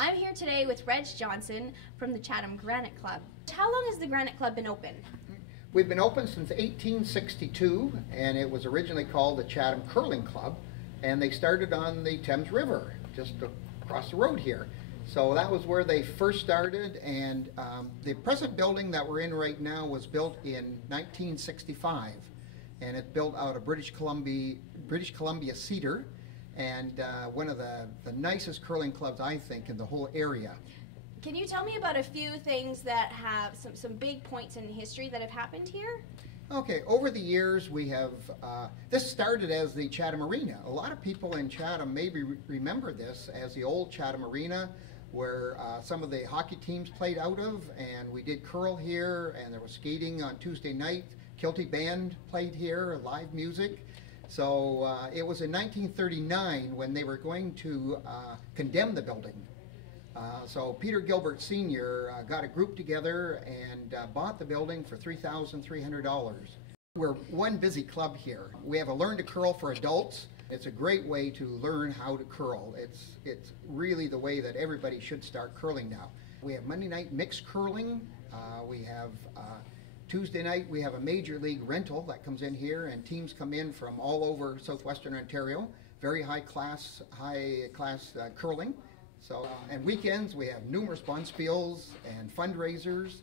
I'm here today with Reg Johnson from the Chatham Granite Club. How long has the Granite Club been open? We've been open since 1862, and it was originally called the Chatham Curling Club, and they started on the Thames River, just across the road here. So that was where they first started, and the present building that we're in right now was built in 1965, and it's built out of British Columbia cedar, and one of the nicest curling clubs, I think, in the whole area. Can you tell me about a few things that have some big points in history that have happened here? Okay, over the years we have, this started as the Chatham Arena. A lot of people in Chatham maybe remember this as the old Chatham Arena, where some of the hockey teams played out of, and we did curl here, and there was skating on Tuesday night. Kilty Band played here, live music. So it was in 1939 when they were going to condemn the building. So Peter Gilbert Sr. Got a group together and bought the building for $3,300. We're one busy club here. We have a Learn to Curl for adults. It's a great way to learn how to curl. It's really the way that everybody should start curling now. We have Monday night mixed curling. We have Tuesday night we have a major league rental that comes in here, and teams come in from all over southwestern Ontario. Very high class curling. So, and weekends we have numerous bonspiels and fundraisers.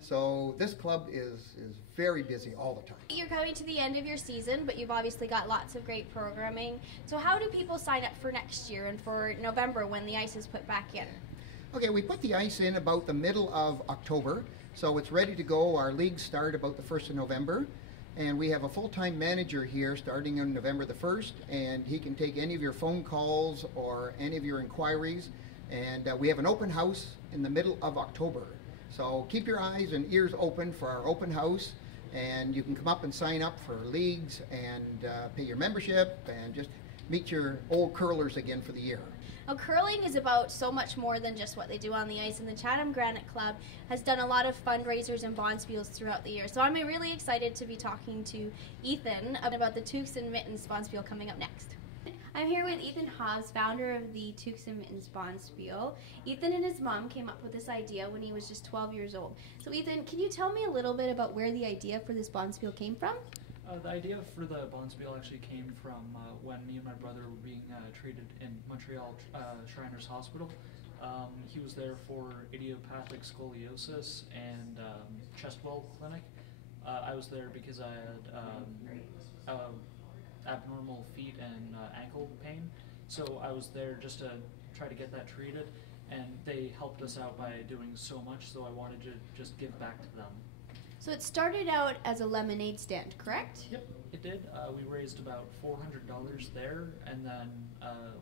So this club is very busy all the time. You're coming to the end of your season, but you've obviously got lots of great programming. So how do people sign up for next year and for November when the ice is put back in? Okay, we put the ice in about the middle of October, so it's ready to go. Our leagues start about the 1st of November. And we have a full-time manager here starting on November the 1st, and he can take any of your phone calls or any of your inquiries. And we have an open house in the middle of October. So keep your eyes and ears open for our open house, and you can come up and sign up for leagues and pay your membership and just meet your old curlers again for the year. Now, curling is about so much more than just what they do on the ice, and the Chatham Granite Club has done a lot of fundraisers and bonspiels throughout the year. So I'm really excited to be talking to Ethan about the Toques and Mittens bonspiel coming up next. I'm here with Ethan Hobbs, founder of the Toques and Mittens bonspiel. Ethan and his mom came up with this idea when he was just 12 years old. So Ethan, can you tell me a little bit about where the idea for this bonspiel came from? The idea for the bonspiel actually came from when me and my brother were being treated in Montreal Shriners Hospital. He was there for idiopathic scoliosis and chest wall clinic. I was there because I had abnormal feet and ankle pain, so I was there just to try to get that treated, and they helped us out by doing so much, so I wanted to just give back to them. So it started out as a lemonade stand, correct? Yep, it did. We raised about $400 there, and then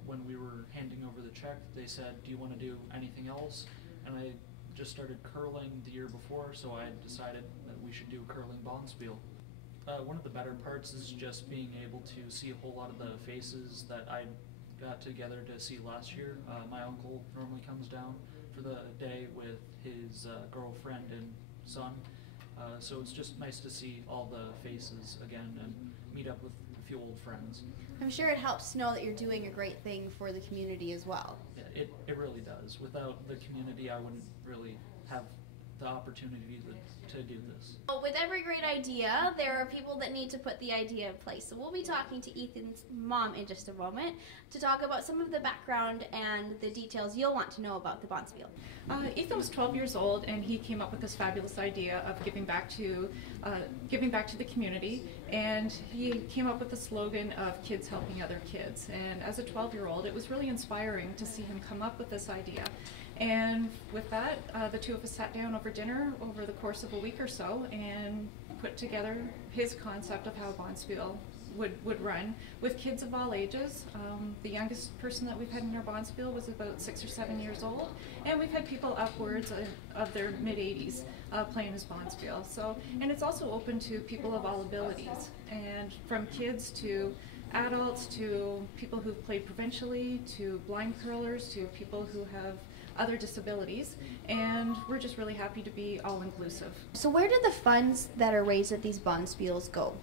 when we were handing over the check, they said, do you want to do anything else? And I just started curling the year before, so I decided that we should do a curling bonspiel. One of the better parts is just being able to see a whole lot of the faces that I got together to see last year. My uncle normally comes down for the day with his girlfriend and son. So it's just nice to see all the faces again and meet up with a few old friends. I'm sure it helps to know that you're doing a great thing for the community as well. Yeah, it really does. Without the community, I wouldn't really have the opportunity to do this. Well, with every great idea, there are people that need to put the idea in place. So we'll be talking to Ethan's mom in just a moment to talk about some of the background and the details you'll want to know about the bonspiel. Ethan was 12 years old, and he came up with this fabulous idea of giving back to the community, and he came up with the slogan of kids helping other kids. And as a 12-year-old, it was really inspiring to see him come up with this idea. And with that, the two of us sat down over dinner over the course of a week or so and put together his concept of how bonspiel would run with kids of all ages. The youngest person that we've had in our bonspiel was about 6 or 7 years old, and we've had people upwards of their mid-80s playing this bonspiel. So, and it's also open to people of all abilities, and from kids to adults to people who've played provincially to blind curlers to people who have other disabilities, and we're just really happy to be all-inclusive. So where do the funds that are raised at these bonspiels go?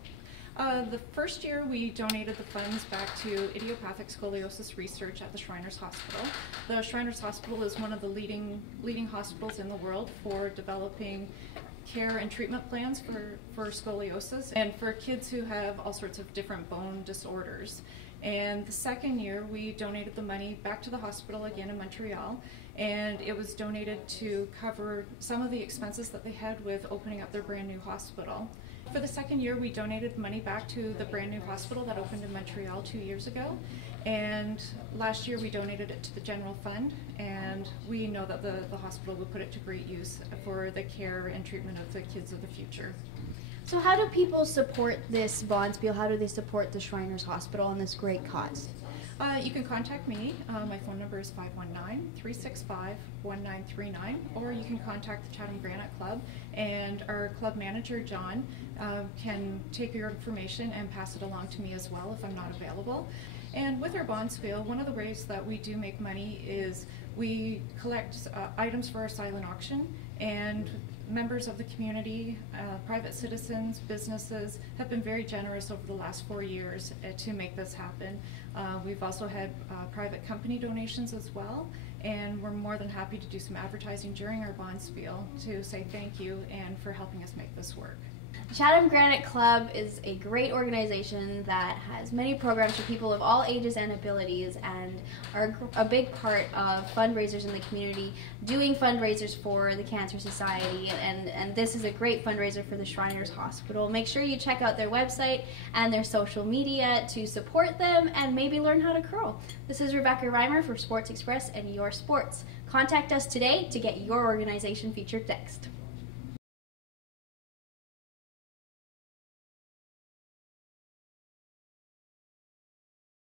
The first year we donated the funds back to idiopathic scoliosis research at the Shriners Hospital. The Shriners Hospital is one of the leading hospitals in the world for developing care and treatment plans for scoliosis and for kids who have all sorts of different bone disorders. And the second year we donated the money back to the hospital again in Montreal, and it was donated to cover some of the expenses that they had with opening up their brand new hospital. For the second year, we donated money back to the brand new hospital that opened in Montreal 2 years ago. And last year we donated it to the general fund, and we know that the hospital will put it to great use for the care and treatment of the kids of the future. So how do people support this Bonspiel? How do they support the Shriners Hospital and this great cause? You can contact me. My phone number is 519-365-1939, or you can contact the Chatham Granite Club, and our club manager, John, can take your information and pass it along to me as well if I'm not available. And with our Bonspiel, one of the ways that we do make money is we collect items for our silent auction, and members of the community, private citizens, businesses have been very generous over the last 4 years to make this happen. We've also had private company donations as well, and we're more than happy to do some advertising during our Bonspiel to say thank you and for helping us make this work. Chatham Granite Club is a great organization that has many programs for people of all ages and abilities, and are a big part of fundraisers in the community, doing fundraisers for the Cancer Society, and this is a great fundraiser for the Shriners Hospital. Make sure you check out their website and their social media to support them and maybe learn how to curl. This is Rebecca Reimer for Sports Express and Your Sports. Contact us today to get your organization featured next.